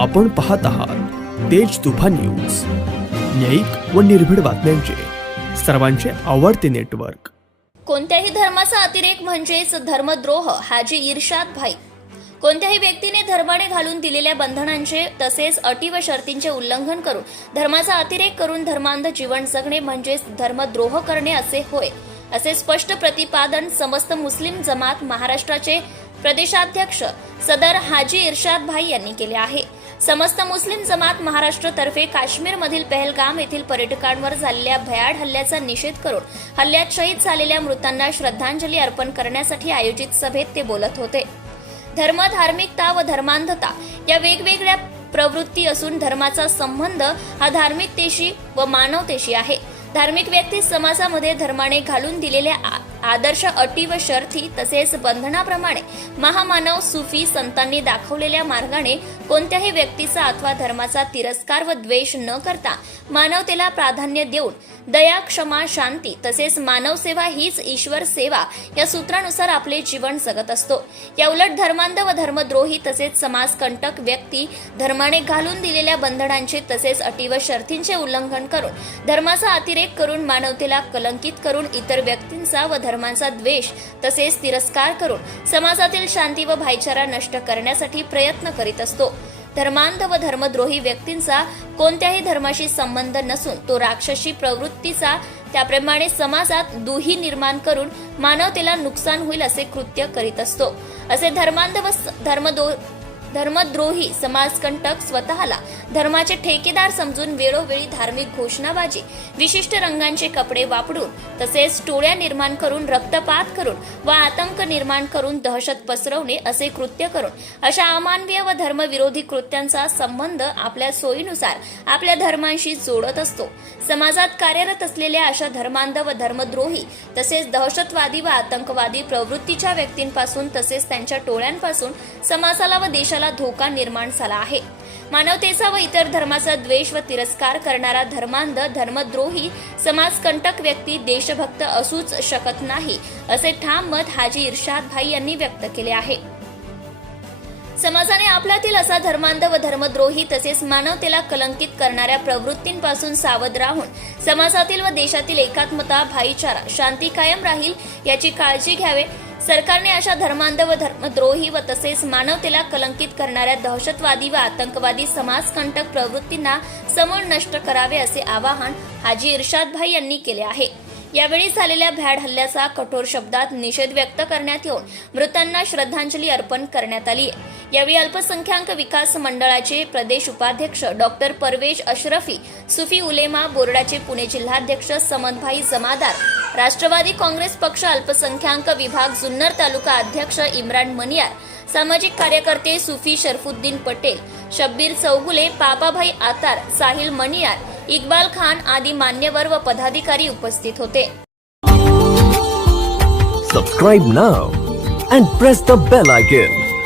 आपण पाहत आहात तेज तुफान न्यूज. न्यायिक व निर्भीड बातम्यांचे. सर्वांचे आवडते नेटवर्क. कोणत्याही धर्माचा अतिरेक म्हणजेच धर्मद्रोह हाजी इर्शाद भाई. कोणत्याही व्यक्तीने धर्माने घालून दिलेल्या बंधनांचे तसेच अटी व शर्तींचे उल्लंघन करून धर्माचा अतिरेक करून धर्मांध जीवन जगणे म्हणजेच धर्मद्रोह करणे असे होय. असे स्पष्ट प्रतिपादन समस्त मुस्लिम जमात महाराष्ट्राचे प्रदेशाध्यक्ष सदर हाजी इर्शाद भाई यांनी केले आहे. समस्त मुस्लिम जमात महाराष्ट्रतर्फे काश्मीरमधील पहलगाम येथील पर्यटकांवर झालेल्या भयाड हल्ल्याचा निषेध करून हल्ल्यात शहीद झालेल्या मृतांना श्रद्धांजली अर्पण करण्यासाठी आयोजित सभेत ते बोलत होते. धर्म धार्मिकता व धर्मांधता या वेगवेगळ्या प्रवृत्ती असून धर्माचा संबंध हा धार्मिकतेशी व मानवतेशी आहे. धार्मिक व्यक्ती समाजामध्ये धर्माने घालून दिलेल्या आ- आदर्श अटी व शर्थी तसेच बंधनाप्रमाणे महामानव सुफी संतांनी दाखवलेल्या मार्गाने कोणत्याही व्यक्तीचा अथवा धर्माचा तिरस्कार व द्वेष न करता मानवतेला प्राधान्य देऊन दया क्षमा शांती तसेच मानव सेवा हीच ईश्वर सेवा या सूत्रानुसार आपले जीवन जगत असतो. या उलट धर्मांध व धर्मद्रोही तसेच समाजकंटक व्यक्ती धर्माने घालून दिलेल्या बंधनांचे तसेच अटी व शर्थींचे उल्लंघन करून धर्माचा अतिरेक करून मानवतेला कलंकित करून इतर व्यक्तींचा व धर्मांचा द्वेष तसेच तिरस्कार करून समाजातील शांती व भाईचारा नष्ट करण्यासाठी प्रयत्न करीत असतो. धर्मांध व धर्मद्रोही व्यक्तींचा कोणत्याही धर्माशी संबंध नसून तो राक्षसी प्रवृत्तीचा त्याप्रमाणे समाजात दुही निर्माण करून मानवतेला नुकसान होईल असे कृत्य करीत असतो. असे धर्मांध व धर्मदो धर्मद्रोही समाजकंटक स्वतःला धर्माचे ठेकेदार समजून वेळोवेळी धार्मिक घोषणाबाजी विशिष्ट रंगांचे कपडे वापरून तसेच टोळ्या निर्माण करून रक्तपात करून व आतंक निर्माण करून दहशत पसरवणे असे कृत्य करून अशा अमानवीय व धर्मविरोधी कृत्यांचा संबंध आपल्या सोयीनुसार आपल्या धर्मांशी जोडत असतो. समाजात कार्यरत असलेल्या अशा धर्मांध व धर्मद्रोही तसेच दहशतवादी व आतंकवादी प्रवृत्तीच्या व्यक्तींपासून तसेच त्यांच्या टोळ्यांपासून समाजाला व देशाला धोका निर्माण झाला आहे. मानवतेचा व इतर धर्माचा द्वेष व तिरस्कार करणारा धर्मांध धर्मद्रोही समाजकंटक व्यक्ती देशभक्त असूच शकत नाही असे ठाम मत हाजी इर्शाद भाई यांनी व्यक्त केले आहे. समाजाने आपल्यातील असा धर्मांध व धर्मद्रोही तसेच मानवतेला कलंकित करणाऱ्या प्रवृत्तींपासून सावध राहून समाजातील व देशातील एकात्मता भाईचारा शांती कायम राहील याची काळजी घ्यावे सरकारने अशा धर्मांध व धर्मद्रोही व तसेच मानवतेला कलंकित करणाऱ्या दहशतवादी व आतंकवादी समाजकंटक प्रवृत्तींना समूळ नष्ट करावे असे आवाहन हाजी इर्शाद भाई यांनी केले आहे. यावेळी झालेल्या भ्याड हल्ल्याचा कठोर शब्दात निषेध व्यक्त करण्यात येऊन मृतांना श्रद्धांजली अर्पण करण्यात आली आहे. यावेळी अल्पसंख्याक विकास मंडळाचे प्रदेश उपाध्यक्ष डॉक्टर परवेज अशरफी सुफी उलेमा बोर्डाचे पुणे जिल्हाध्यक्ष समदभाई जमादार राष्ट्रवादी काँग्रेस पक्ष अल्पसंख्याक विभाग जुन्नर तालुका अध्यक्ष इम्रान मनियार सामाजिक कार्यकर्ते सुफी शरफुद्दीन पटेल शब्बीर चौगुले पापाभाई आतार साहिल मनियार इक्बाल खान आदी मान्यवर व पदाधिकारी उपस्थित होते. Subscribe now and press the bell icon